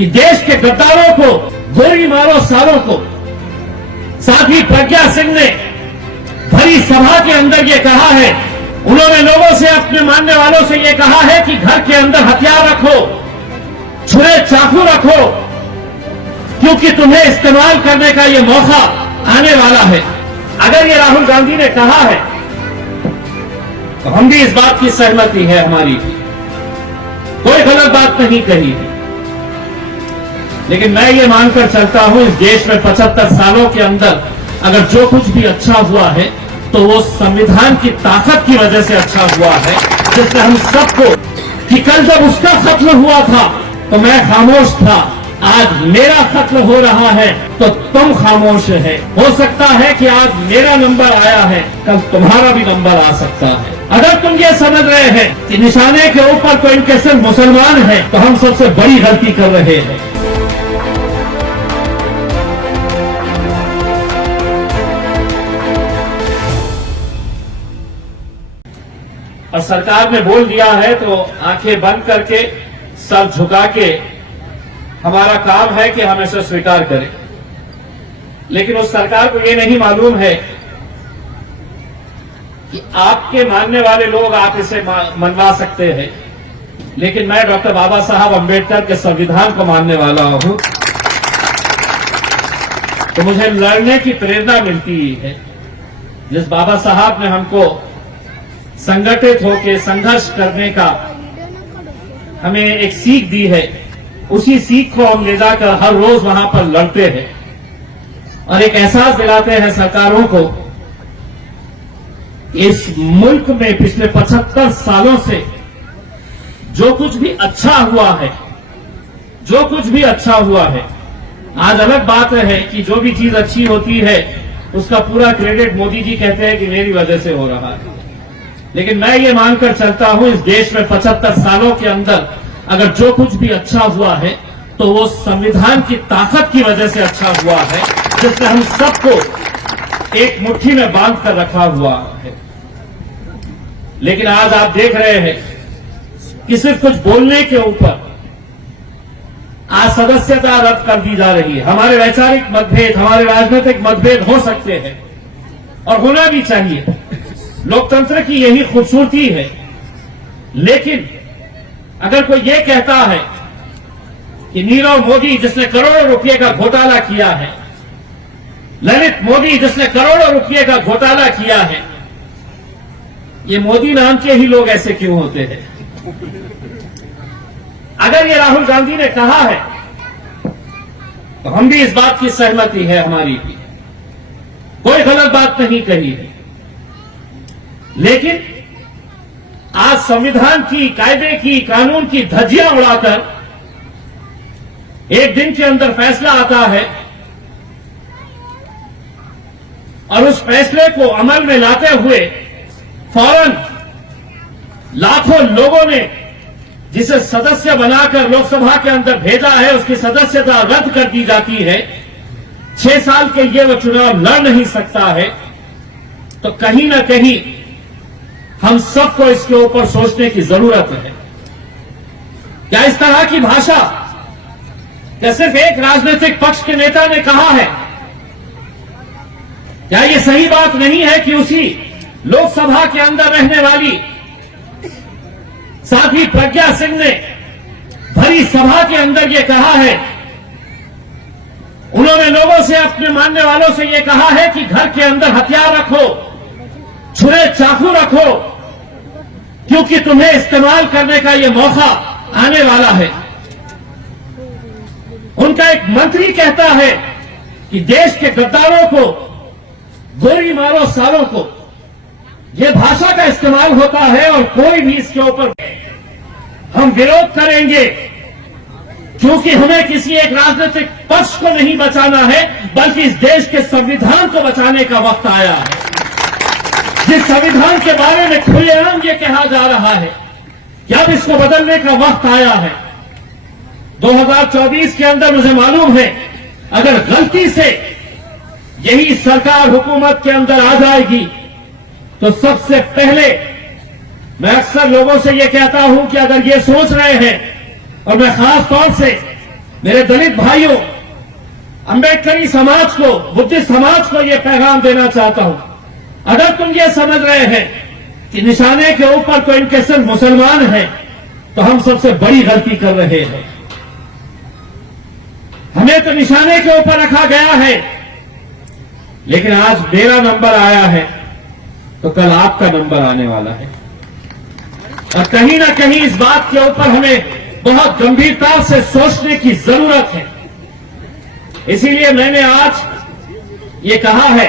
कि देश के गद्दारों को, गोली मारो सालों को। साथ ही प्रज्ञा सिंह ने भरी सभा के अंदर ये कहा है, उन्होंने लोगों से, अपने मानने वालों से ये कहा है कि घर के अंदर हथियार रखो, छुरे चाकू रखो, क्योंकि तुम्हें इस्तेमाल करने का ये मौका आने वाला है। अगर ये राहुल गांधी ने कहा है तो हम भी इस बात की सहमति है हमारी, कोई गलत बात नहीं कही है। लेकिन मैं ये मानकर चलता हूं, इस देश में 75 सालों के अंदर अगर जो कुछ भी अच्छा हुआ है तो वो संविधान की ताकत की वजह से अच्छा हुआ है, जिससे हम सबको, कि कल जब उसका कत्ल हुआ था तो मैं खामोश था, आज मेरा कत्ल हो रहा है तो तुम खामोश है। हो सकता है कि आज मेरा नंबर आया है, कल तुम्हारा भी नंबर आ सकता है। अगर तुम ये समझ रहे हैं कि निशाने के ऊपर कोई इनके सिर्फ मुसलमान है तो हम सबसे बड़ी गलती कर रहे हैं। और सरकार ने बोल दिया है तो आंखें बंद करके, सर झुका के हमारा काम है कि हम इसे स्वीकार करें। लेकिन उस सरकार को ये नहीं मालूम है कि आपके मानने वाले लोग आप इसे मनवा सकते हैं, लेकिन मैं डॉक्टर बाबा साहब अंबेडकर के संविधान को मानने वाला हूं, तो मुझे लड़ने की प्रेरणा मिलती है। जिस बाबा साहब ने हमको संगठित होकर संघर्ष करने का हमें एक सीख दी है, उसी सीख को हम ले जाकर हर रोज वहां पर लड़ते हैं और एक एहसास दिलाते हैं सरकारों को, इस मुल्क में पिछले 75 सालों से जो कुछ भी अच्छा हुआ है, जो कुछ भी अच्छा हुआ है, आज अलग बात है कि जो भी चीज अच्छी होती है उसका पूरा क्रेडिट मोदी जी कहते हैं कि मेरी वजह से हो रहा है। लेकिन मैं ये मानकर चलता हूं, इस देश में 75 सालों के अंदर अगर जो कुछ भी अच्छा हुआ है तो वो संविधान की ताकत की वजह से अच्छा हुआ है, जिससे हम सबको एक मुट्ठी में बांध कर रखा हुआ है। लेकिन आज आप देख रहे हैं कि सिर्फ कुछ बोलने के ऊपर आज सदस्यता रद्द कर दी जा रही है। हमारे वैचारिक मतभेद, हमारे राजनीतिक मतभेद हो सकते हैं और होना भी चाहिए, लोकतंत्र की यही खूबसूरती है। लेकिन अगर कोई ये कहता है कि नीरव मोदी जिसने करोड़ों रुपए का घोटाला किया है, ललित मोदी जिसने करोड़ों रुपए का घोटाला किया है, ये मोदी नाम के ही लोग ऐसे क्यों होते हैं? अगर ये राहुल गांधी ने कहा है तो हम भी इस बात की सहमति है हमारी, कोई गलत बात नहीं कही है। लेकिन आज संविधान की, कायदे की, कानून की धज्जियां उड़ाकर एक दिन के अंदर फैसला आता है और उस फैसले को अमल में लाते हुए फौरन लाखों लोगों ने जिसे सदस्य बनाकर लोकसभा के अंदर भेजा है, उसकी सदस्यता रद्द कर दी जाती है। 6 साल के लिए वो चुनाव लड़ नहीं सकता है। तो कहीं ना कहीं हम सबको इसके ऊपर सोचने की जरूरत है। क्या इस तरह की भाषा, क्या सिर्फ एक राजनीतिक पक्ष के नेता ने कहा है? क्या ये सही बात नहीं है कि उसी लोकसभा के अंदर रहने वाली साथी प्रज्ञा सिंह ने भरी सभा के अंदर ये कहा है, उन्होंने लोगों से, अपने मानने वालों से ये कहा है कि घर के अंदर हथियार रखो, छुरे चाकू रखो, क्योंकि तुम्हें इस्तेमाल करने का ये मौका आने वाला है। उनका एक मंत्री कहता है कि देश के गद्दारों को गोली मारो सालों को। ये भाषा का इस्तेमाल होता है और कोई भी इसके ऊपर हम विरोध करेंगे, क्योंकि हमें किसी एक राजनीतिक पक्ष को नहीं बचाना है, बल्कि इस देश के संविधान को बचाने का वक्त आया है। जिस संविधान के बारे में खुलेआम ये कहा जा रहा है कि अब इसको बदलने का वक्त आया है। 2024 के अंदर मुझे मालूम है, अगर गलती से यही सरकार हुकूमत के अंदर आ जाएगी तो सबसे पहले मैं अक्सर लोगों से ये कहता हूं कि अगर ये सोच रहे हैं, और मैं खास तौर से मेरे दलित भाइयों, अंबेडकरी समाज को, बुद्धिस्ट समाज को यह पैगाम देना चाहता हूं, अगर तुम ये समझ रहे हैं कि निशाने के ऊपर कोई इनके सिर्फ मुसलमान है, तो हम सबसे बड़ी गलती कर रहे हैं। हमें तो निशाने के ऊपर रखा गया है, लेकिन आज मेरा नंबर आया है तो कल आपका नंबर आने वाला है। और कहीं ना कहीं इस बात के ऊपर हमें बहुत गंभीरता से सोचने की जरूरत है। इसीलिए मैंने आज ये कहा है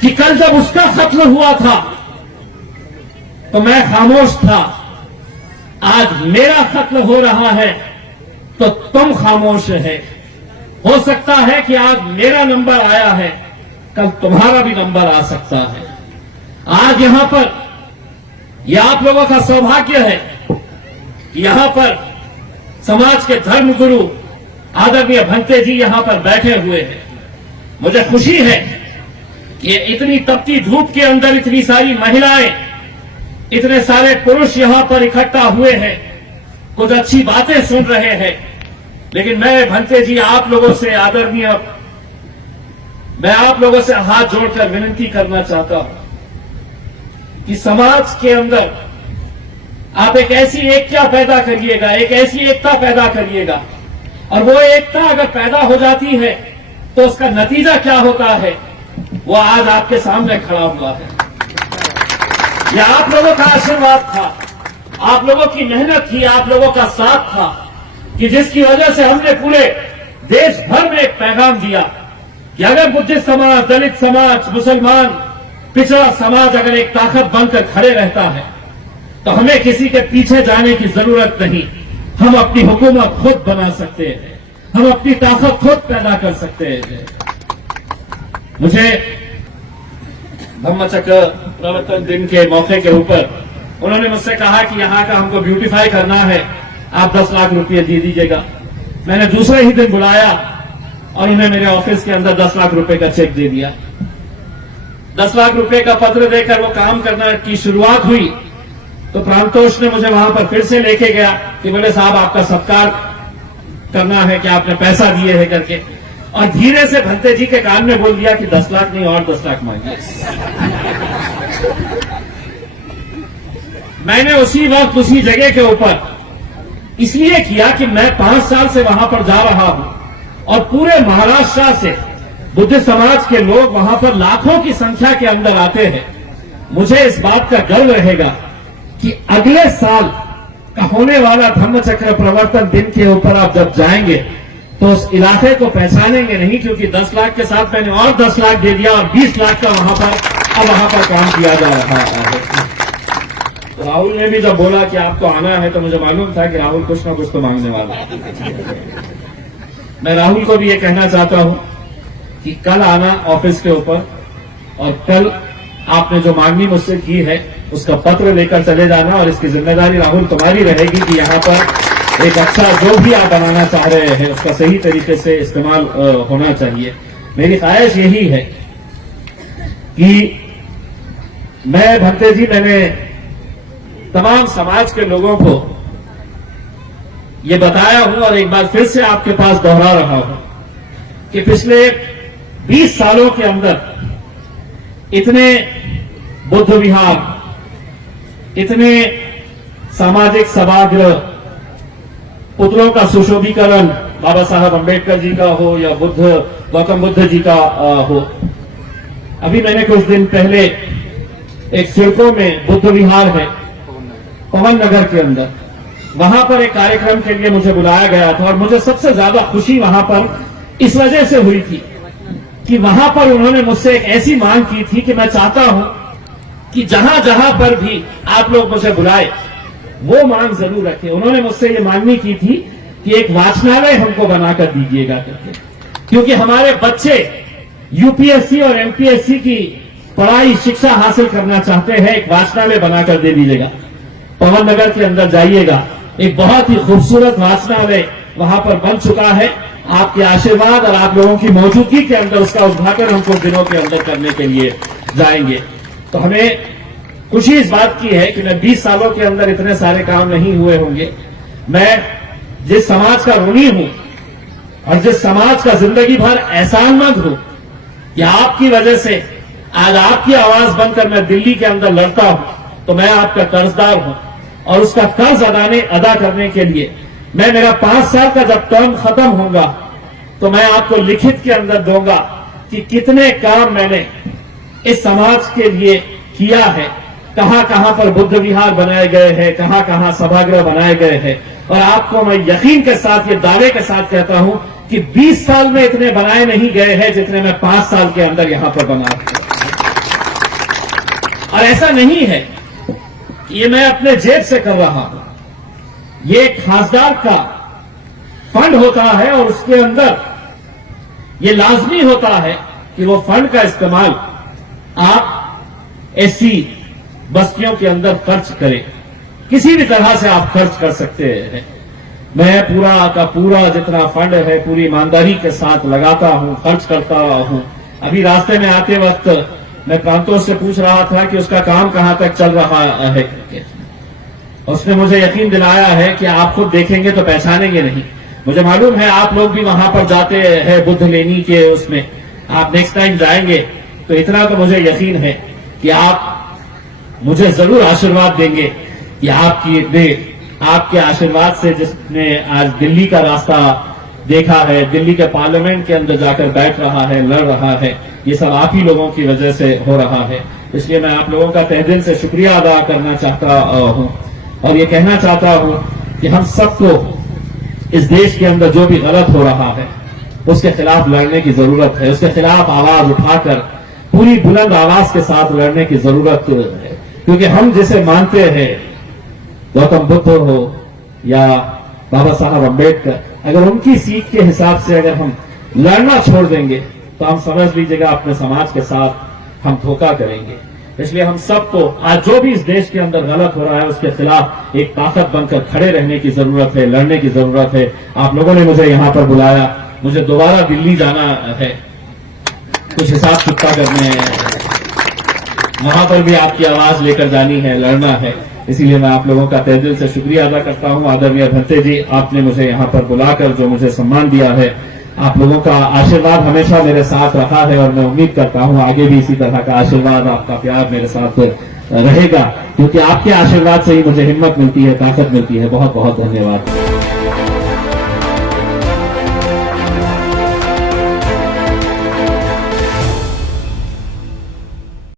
कि कल जब उसका कत्ल हुआ था तो मैं खामोश था, आज मेरा कत्ल हो रहा है तो तुम खामोश है। हो सकता है कि आज मेरा नंबर आया है, कल तुम्हारा भी नंबर आ सकता है। आज यहां पर यह आप लोगों का सौभाग्य है कि यहां पर समाज के धर्म गुरु आदरणीय भंते जी यहां पर बैठे हुए हैं। मुझे खुशी है कि इतनी तपती धूप के अंदर इतनी सारी महिलाएं, इतने सारे पुरुष यहां पर इकट्ठा हुए हैं, कुछ अच्छी बातें सुन रहे हैं। लेकिन मैं भंते जी आप लोगों से आदरणीय, मैं आप लोगों से हाथ जोड़कर विनती करना चाहता हूं कि समाज के अंदर आप एक ऐसी एकता पैदा करिएगा, एक ऐसी एकता पैदा करिएगा, और वो एकता अगर पैदा हो जाती है तो उसका नतीजा क्या होता है वो आज आपके सामने खड़ा हुआ है। यह आप लोगों का आशीर्वाद था, आप लोगों की मेहनत थी, आप लोगों का साथ था कि जिसकी वजह से हमने पूरे देश भर में एक पैगाम दिया कि अगर बुद्धिस्ट समाज, दलित समाज, मुसलमान, पिछड़ा समाज अगर एक ताकत बनकर खड़े रहता है तो हमें किसी के पीछे जाने की जरूरत नहीं। हम अपनी हुकूमत खुद बना सकते हैं, हम अपनी ताकत खुद पैदा कर सकते हैं। मुझे धम्मचक्र प्रवर्तन दिन के मौके के ऊपर उन्होंने मुझसे कहा कि यहां का हमको ब्यूटीफाई करना है, आप 10 लाख रुपये दे दीजिएगा। मैंने दूसरे ही दिन बुलाया और इन्हें मेरे ऑफिस के अंदर 10 लाख रुपए का चेक दे दिया। 10 लाख रुपए का पत्र देकर वो काम करना की शुरुआत हुई तो प्रांतोष ने मुझे वहां पर फिर से लेके गया कि बोले साहब आपका सत्कार करना है कि आपने पैसा दिए है करके, और धीरे से भंते जी के कान में बोल दिया कि 10 लाख नहीं और 10 लाख मांगिए। मैंने उसी वक्त उसी जगह के ऊपर इसलिए किया कि मैं 5 साल से वहां पर जा रहा हूं और पूरे महाराष्ट्र से बुद्ध समाज के लोग वहां पर लाखों की संख्या के अंदर आते हैं। मुझे इस बात का गर्व रहेगा कि अगले साल का होने वाला धम्मचक्र प्रवर्तन दिन के ऊपर आप जब जाएंगे तो उस इलाके को पहचानेंगे नहीं, क्योंकि 10 लाख के साथ मैंने और 10 लाख दे दिया और 20 लाख का वहां पर काम किया जा रहा है। राहुल ने भी जब बोला कि आपको आना है तो मुझे मालूम था कि राहुल कुछ ना कुछ तो मांगने वाला है। मैं राहुल को भी ये कहना चाहता हूं कि कल आना ऑफिस के ऊपर और कल आपने जो मांगनी मुझसे की है उसका पत्र लेकर चले जाना, और इसकी जिम्मेदारी राहुल तुम्हारी रहेगी कि यहाँ पर एक अच्छा जो भी आप बनाना चाह रहे हैं उसका सही तरीके से इस्तेमाल होना चाहिए। मेरी ख्वाहिश यही है कि मैं भंते जी, मैंने तमाम समाज के लोगों को ये बताया हूं और एक बार फिर से आपके पास दोहरा रहा हूं कि पिछले 20 सालों के अंदर इतने बुद्ध विहार, इतने सामाजिक सभागृह, पुतलों का सुशोभीकरण बाबा साहब अंबेडकर जी का हो या गौतम बुद्ध जी का हो। अभी मैंने कुछ दिन पहले एक सिडको में बुद्ध विहार है पवन नगर के अंदर, वहां पर एक कार्यक्रम के लिए मुझे बुलाया गया था और मुझे सबसे ज्यादा खुशी वहां पर इस वजह से हुई थी कि वहां पर उन्होंने मुझसे एक ऐसी मांग की थी कि मैं चाहता हूं कि जहां जहां पर भी आप लोग मुझे बुलाए वो मांग जरूर रखें। उन्होंने मुझसे ये मांगनी की थी कि एक वाचनालय हमको बनाकर दीजिएगा करके, क्योंकि हमारे बच्चे यूपीएससी और एमपीएससी की पढ़ाई शिक्षा हासिल करना चाहते हैं। एक वाचनालय बनाकर दे दीजिएगा। पवन नगर के अंदर जाइएगा, एक बहुत ही खूबसूरत वाचनालय वहां पर बन चुका है। आपके आशीर्वाद और आप लोगों की मौजूदगी के अंदर उसका उद्घाटन हम कुछ दिनों के अंदर करने के लिए जाएंगे। तो हमें खुशी इस बात की है कि मैं 20 सालों के अंदर इतने सारे काम नहीं हुए होंगे। मैं जिस समाज का ऋणी हूं और जिस समाज का जिंदगी भर एहसानमंद हूं कि आपकी वजह से आज आपकी आवाज बनकर मैं दिल्ली के अंदर लड़ता हूं, तो मैं आपका कर्जदार हूं और उसका कर्ज अदा करने के लिए मैं मेरा 5 साल का जब टर्म खत्म होगा तो मैं आपको लिखित के अंदर दूंगा कि कितने काम मैंने इस समाज के लिए किया है, कहां कहां पर बुद्ध विहार बनाए गए हैं, कहां कहां सभागृह बनाए गए हैं। और आपको मैं यकीन के साथ, ये दावे के साथ कहता हूं कि 20 साल में इतने बनाए नहीं गए हैं जितने मैं 5 साल के अंदर यहां पर बना। और ऐसा नहीं है कि ये मैं अपने जेब से कर रहा हूं, ये खासदार का फंड होता है और उसके अंदर ये लाजमी होता है कि वो फंड का इस्तेमाल आप ऐसी बस्तियों के अंदर खर्च करें। किसी भी तरह से आप खर्च कर सकते हैं। मैं पूरा का पूरा जितना फंड है पूरी ईमानदारी के साथ लगाता हूं, खर्च करता हूं। अभी रास्ते में आते वक्त मैं प्रांतों से पूछ रहा था कि उसका काम कहां तक चल रहा है। उसने मुझे यकीन दिलाया है कि आप खुद देखेंगे तो पहचानेंगे नहीं। मुझे मालूम है आप लोग भी वहां पर जाते हैं बुद्ध लेनी के उसमें, आप नेक्स्ट टाइम जाएंगे तो इतना तो मुझे यकीन है कि आप मुझे जरूर आशीर्वाद देंगे कि आपके आशीर्वाद से जिसने आज दिल्ली का रास्ता देखा है, दिल्ली के पार्लियामेंट के अंदर जाकर बैठ रहा है, लड़ रहा है, ये सब आप ही लोगों की वजह से हो रहा है। इसलिए मैं आप लोगों का तहे दिल से शुक्रिया अदा करना चाहता हूं और ये कहना चाहता हूं कि हम सबको इस देश के अंदर जो भी गलत हो रहा है उसके खिलाफ लड़ने की जरूरत है, उसके खिलाफ आवाज उठाकर पूरी बुलंद आवाज के साथ लड़ने की जरूरत है। क्योंकि हम जिसे मानते हैं, गौतम बुद्ध हो या बाबा साहब अम्बेडकर, अगर उनकी सीख के हिसाब से अगर हम लड़ना छोड़ देंगे तो हम समझ लीजिएगा अपने समाज के साथ हम धोखा करेंगे। इसलिए हम सबको आज जो भी इस देश के अंदर गलत हो रहा है उसके खिलाफ एक ताकत बनकर खड़े रहने की जरूरत है, लड़ने की जरूरत है। आप लोगों ने मुझे यहां पर बुलाया, मुझे दोबारा दिल्ली जाना है, कुछ हिसाब किताब करने हैं, वहां पर भी आपकी आवाज लेकर जानी है, लड़ना है। इसीलिए मैं आप लोगों का तहे दिल से शुक्रिया अदा करता हूं। आदरणीय भंते जी, आपने मुझे यहां पर बुलाकर जो मुझे सम्मान दिया है, आप लोगों का आशीर्वाद हमेशा मेरे साथ रहा है और मैं उम्मीद करता हूं आगे भी इसी तरह का आशीर्वाद, आपका प्यार मेरे साथ रहेगा, क्योंकि आपके आशीर्वाद से ही मुझे हिम्मत मिलती है, ताकत मिलती है। बहुत बहुत धन्यवाद।